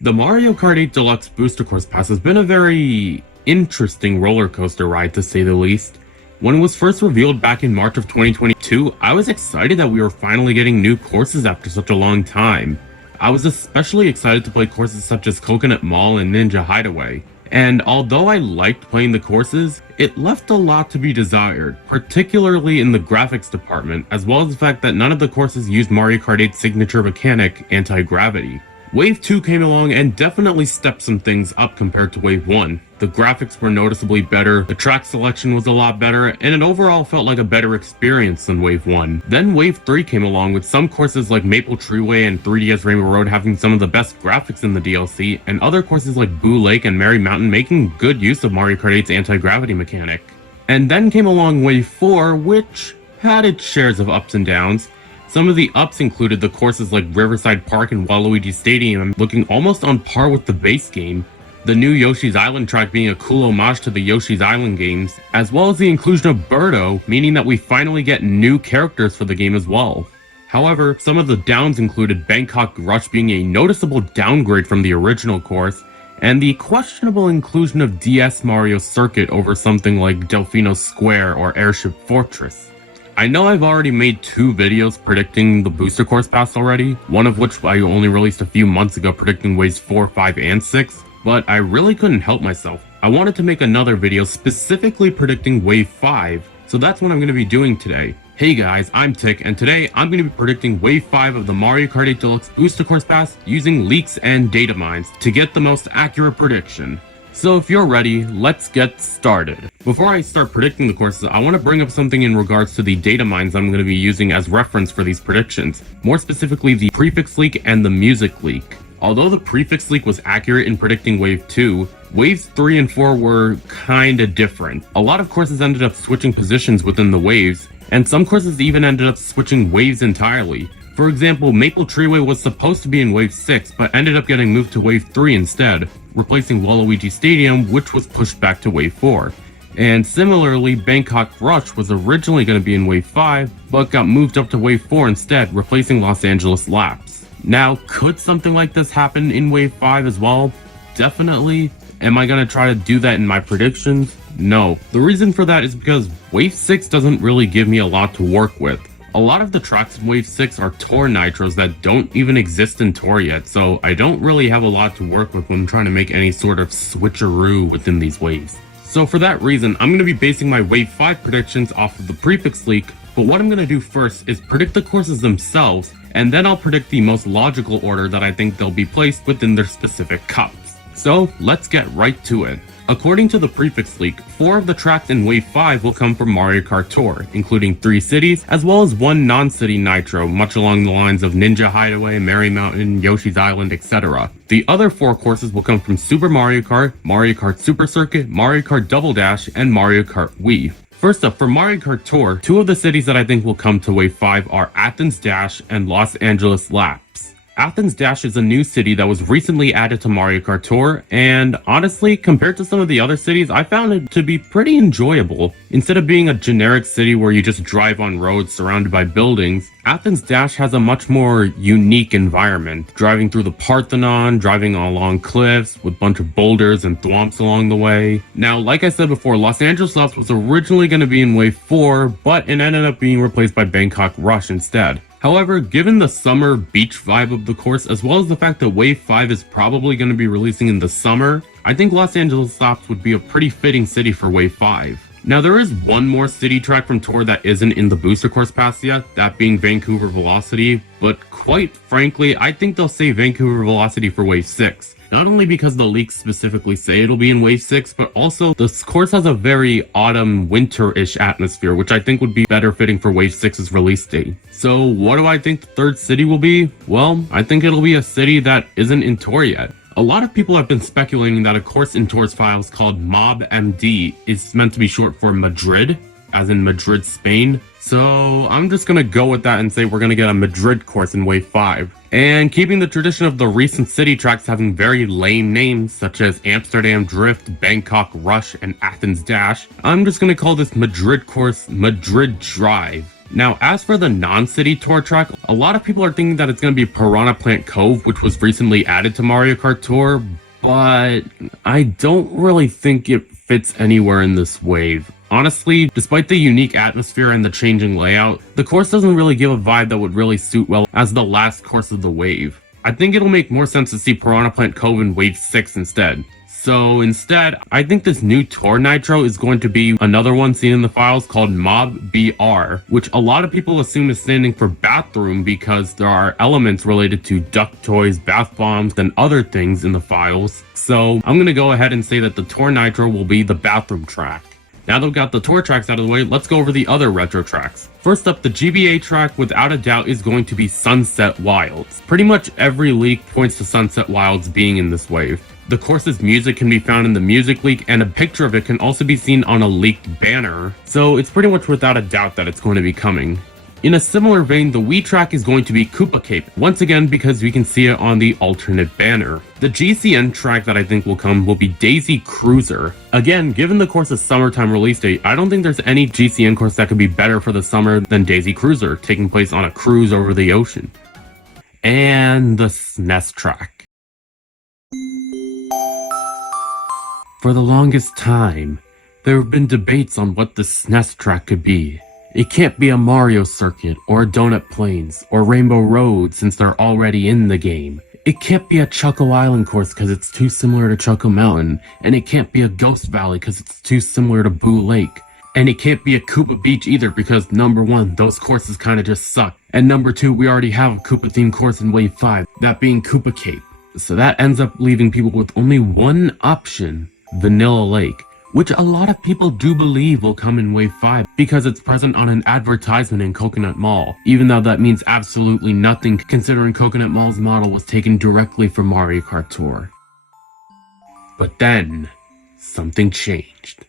The Mario Kart 8 Deluxe Booster Course Pass has been a very interesting roller coaster ride, to say the least. When it was first revealed back in March of 2022, I was excited that we were finally getting new courses after such a long time. I was especially excited to play courses such as Coconut Mall and Ninja Hideaway. And although I liked playing the courses, it left a lot to be desired, particularly in the graphics department, as well as the fact that none of the courses used Mario Kart 8's signature mechanic, anti-gravity. Wave 2 came along and definitely stepped some things up compared to Wave 1. The graphics were noticeably better, the track selection was a lot better, and it overall felt like a better experience than Wave 1. Then Wave 3 came along with some courses like Maple Treeway and 3DS Rainbow Road having some of the best graphics in the DLC, and other courses like Boo Lake and Merry Mountain making good use of Mario Kart 8's anti-gravity mechanic. And then came along Wave 4, which had its shares of ups and downs. Some of the ups included the courses like Riverside Park and Waluigi Stadium looking almost on par with the base game, the new Yoshi's Island track being a cool homage to the Yoshi's Island games, as well as the inclusion of Birdo, meaning that we finally get new characters for the game as well. However, some of the downs included Bangkok Rush being a noticeable downgrade from the original course, and the questionable inclusion of DS Mario Circuit over something like Delfino Square or Airship Fortress. I know I've already made 2 videos predicting the Booster Course Pass already, one of which I only released a few months ago predicting Waves 4, 5, and 6, but I really couldn't help myself. I wanted to make another video specifically predicting Wave 5, so that's what I'm going to be doing today. Hey guys, I'm Tick, and today I'm going to be predicting Wave 5 of the Mario Kart 8 Deluxe Booster Course Pass using leaks and data mines to get the most accurate prediction. So if you're ready, let's get started. Before I start predicting the courses, I want to bring up something in regards to the data mines I'm going to be using as reference for these predictions. More specifically, the prefix leak and the music leak. Although the prefix leak was accurate in predicting Wave 2, Waves 3 and 4 were kinda different. A lot of courses ended up switching positions within the waves, and some courses even ended up switching waves entirely. For example, Maple Treeway was supposed to be in Wave 6, but ended up getting moved to Wave 3 instead, replacing Waluigi Stadium, which was pushed back to Wave 4. And similarly, Bangkok Rush was originally going to be in Wave 5, but got moved up to Wave 4 instead, replacing Los Angeles Laps. Now, could something like this happen in Wave 5 as well? Definitely. Am I going to try to do that in my predictions? No. The reason for that is because Wave 6 doesn't really give me a lot to work with. A lot of the tracks in Wave 6 are Tour Nitros that don't even exist in Tour yet, so I don't really have a lot to work with when trying to make any sort of switcheroo within these waves. So for that reason, I'm going to be basing my Wave 5 predictions off of the prefix leak, but what I'm going to do first is predict the courses themselves, and then I'll predict the most logical order that I think they'll be placed within their specific cups. So let's get right to it. According to the prefix leak, 4 of the tracks in Wave 5 will come from Mario Kart Tour, including 3 cities, as well as 1 non-city nitro, much along the lines of Ninja Hideaway, Merry Mountain, Yoshi's Island, etc. The other 4 courses will come from Super Mario Kart Super Circuit, Mario Kart Double Dash, and Mario Kart Wii. First up, for Mario Kart Tour, 2 of the cities that I think will come to Wave 5 are Athens Dash and Los Angeles Laps. Athens Dash is a new city that was recently added to Mario Kart Tour, and honestly, compared to some of the other cities, I found it to be pretty enjoyable. Instead of being a generic city where you just drive on roads surrounded by buildings, Athens Dash has a much more unique environment. Driving through the Parthenon, driving along cliffs with a bunch of boulders and thwomps along the way. Now, like I said before, Los Angeles Laps was originally going to be in Wave 4, but it ended up being replaced by Bangkok Rush instead. However, given the summer beach vibe of the course, as well as the fact that Wave 5 is probably going to be releasing in the summer, I think Los Angeles Laps would be a pretty fitting city for Wave 5. Now, there is one more city track from Tour that isn't in the Booster Course Pass yet, that being Vancouver Velocity, but quite frankly, I think they'll save Vancouver Velocity for Wave 6. Not only because the leaks specifically say it'll be in Wave 6, but also this course has a very autumn-winter-ish atmosphere, which I think would be better fitting for Wave 6's release date. So what do I think the third city will be? Well, I think it'll be a city that isn't in Tour yet. A lot of people have been speculating that a course in Tour's files called MobMD is meant to be short for Madrid, as in Madrid, Spain. So I'm just gonna go with that and say we're gonna get a Madrid course in Wave 5. And keeping the tradition of the recent city tracks having very lame names such as Amsterdam Drift, Bangkok Rush, and Athens Dash, I'm just gonna call this Madrid course Madrid Drive. Now, as for the non-city tour track, a lot of people are thinking that it's going to be Piranha Plant Cove, which was recently added to Mario Kart Tour, but I don't really think it fits anywhere in this wave. Honestly, despite the unique atmosphere and the changing layout, the course doesn't really give a vibe that would really suit well as the last course of the wave. I think it'll make more sense to see Piranha Plant Cove in Wave 6 instead. So instead, I think this new Tour Nitro is going to be another one seen in the files called Mob BR, which a lot of people assume is standing for bathroom because there are elements related to duck toys, bath bombs, and other things in the files. So I'm going to go ahead and say that the Tour Nitro will be the bathroom track. Now that we've got the tour tracks out of the way, let's go over the other retro tracks. First up, the GBA track without a doubt is going to be Sunset Wilds. Pretty much every leak points to Sunset Wilds being in this wave. The course's music can be found in the music leak, and a picture of it can also be seen on a leaked banner, so it's pretty much without a doubt that it's going to be coming. In a similar vein, the Wii track is going to be Koopa Cape, once again because we can see it on the alternate banner. The GCN track that I think will come will be Daisy Cruiser. Again, given the course's summertime release date, I don't think there's any GCN course that could be better for the summer than Daisy Cruiser, taking place on a cruise over the ocean. And the SNES track. For the longest time, there have been debates on what the SNES track could be. It can't be a Mario circuit, or a Donut Plains, or Rainbow Road since they're already in the game. It can't be a Choco Island course because it's too similar to Choco Mountain, and it can't be a Ghost Valley because it's too similar to Boo Lake. And it can't be a Koopa Beach either because number one, those courses kinda just suck. And number two, we already have a Koopa themed course in Wave 5, that being Koopa Cape. So that ends up leaving people with only one option, Vanilla Lake, which a lot of people do believe will come in Wave 5 because it's present on an advertisement in Coconut Mall, even though that means absolutely nothing considering Coconut Mall's model was taken directly from Mario Kart Tour. But then, something changed.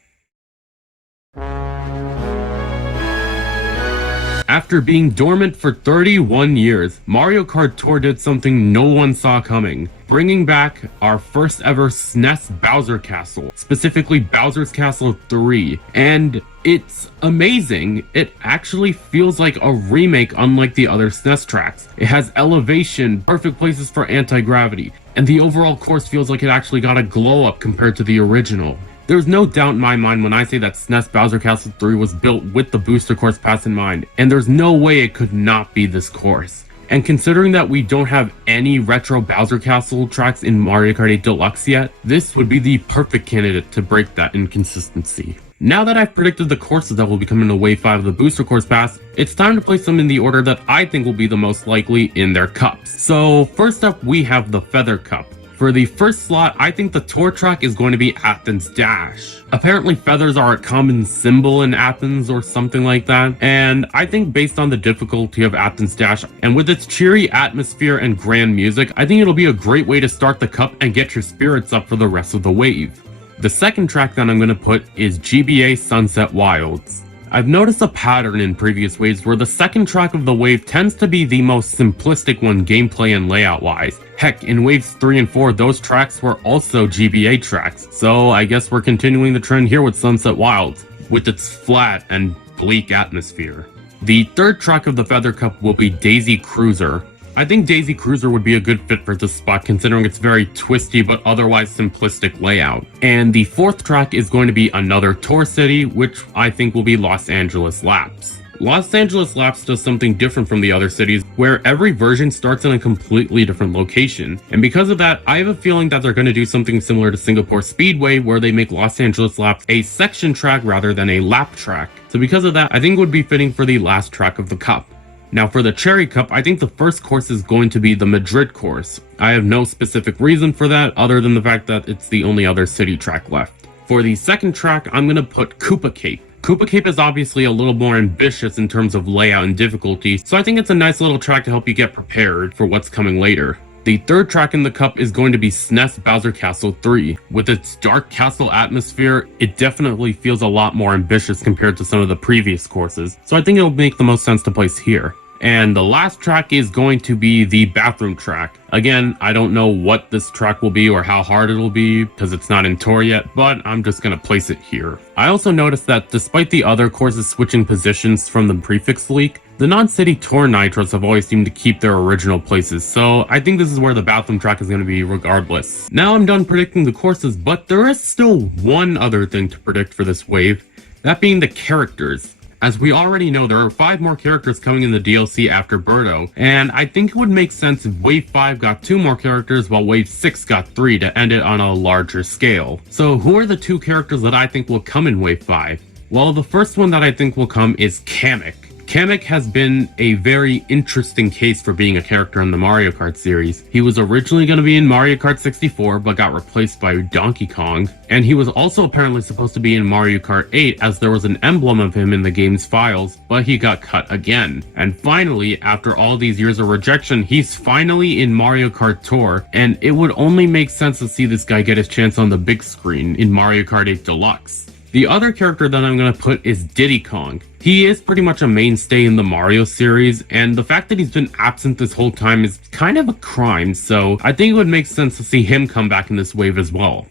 After being dormant for 31 years, Mario Kart Tour did something no one saw coming, bringing back our first ever SNES Bowser Castle, specifically Bowser's Castle 3, and it's amazing. It actually feels like a remake unlike the other SNES tracks. It has elevation, perfect places for anti-gravity, and the overall course feels like it actually got a glow up compared to the original. There's no doubt in my mind when I say that SNES Bowser Castle 3 was built with the Booster Course Pass in mind, and there's no way it could not be this course. And considering that we don't have any retro Bowser Castle tracks in Mario Kart 8 Deluxe yet, this would be the perfect candidate to break that inconsistency. Now that I've predicted the courses that will be coming to Wave 5 of the Booster Course Pass, it's time to place them in the order that I think will be the most likely in their cups. So first up we have the Feather Cup. For the first slot, I think the tour track is going to be Athens Dash. Apparently feathers are a common symbol in Athens or something like that, and I think based on the difficulty of Athens Dash, and with its cheery atmosphere and grand music, I think it'll be a great way to start the cup and get your spirits up for the rest of the wave. The second track that I'm going to put is GBA Sunset Wilds. I've noticed a pattern in previous waves where the second track of the wave tends to be the most simplistic one gameplay and layout wise. Heck, in waves 3 and 4 those tracks were also GBA tracks, so I guess we're continuing the trend here with Sunset Wilds, with its flat and bleak atmosphere. The third track of the Feather Cup will be Daisy Cruiser. I think Daisy Cruiser would be a good fit for this spot considering its very twisty but otherwise simplistic layout. And the fourth track is going to be another tour city, which I think will be Los Angeles Laps. Los Angeles Laps does something different from the other cities, where every version starts in a completely different location. And because of that, I have a feeling that they're going to do something similar to Singapore Speedway, where they make Los Angeles Laps a section track rather than a lap track. So because of that, I think it would be fitting for the last track of the cup. Now for the Cherry Cup, I think the first course is going to be the Madrid course. I have no specific reason for that other than the fact that it's the only other city track left. For the second track, I'm going to put Koopa Cape. Koopa Cape is obviously a little more ambitious in terms of layout and difficulty, so I think it's a nice little track to help you get prepared for what's coming later. The third track in the cup is going to be SNES Bowser Castle 3. With its dark castle atmosphere, it definitely feels a lot more ambitious compared to some of the previous courses, so I think it'll make the most sense to place here. And the last track is going to be the bathroom track. Again, I don't know what this track will be or how hard it'll be because it's not in Tour yet, but I'm just gonna place it here. I also noticed that despite the other courses switching positions from the prefix leak, the non-city Tour nitros have always seemed to keep their original places, so I think this is where the bathroom track is going to be regardless. Now I'm done predicting the courses, but there is still one other thing to predict for this wave, that being the characters. As we already know, there are 5 more characters coming in the DLC after Birdo, and I think it would make sense if Wave 5 got 2 more characters while Wave 6 got 3 to end it on a larger scale. So who are the 2 characters that I think will come in Wave 5? Well, the first one that I think will come is Kamek. Kamek has been a very interesting case for being a character in the Mario Kart series. He was originally going to be in Mario Kart 64, but got replaced by Donkey Kong. And he was also apparently supposed to be in Mario Kart 8, as there was an emblem of him in the game's files, but he got cut again. And finally, after all these years of rejection, he's finally in Mario Kart Tour, and it would only make sense to see this guy get his chance on the big screen in Mario Kart 8 Deluxe. The other character that I'm going to put is Diddy Kong. He is pretty much a mainstay in the Mario series, and the fact that he's been absent this whole time is kind of a crime, so I think it would make sense to see him come back in this wave as well.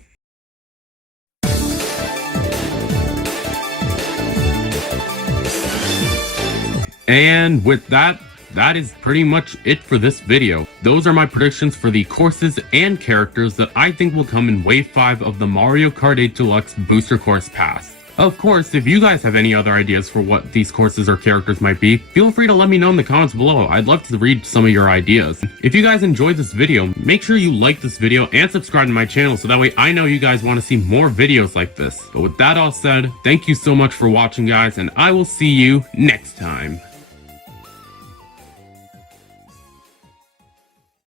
And with that, that is pretty much it for this video. Those are my predictions for the courses and characters that I think will come in Wave 5 of the Mario Kart 8 Deluxe Booster Course Pass. Of course, if you guys have any other ideas for what these courses or characters might be, feel free to let me know in the comments below. I'd love to read some of your ideas. If you guys enjoyed this video, make sure you like this video and subscribe to my channel so that way I know you guys want to see more videos like this. But with that all said, thank you so much for watching, guys, and I will see you next time.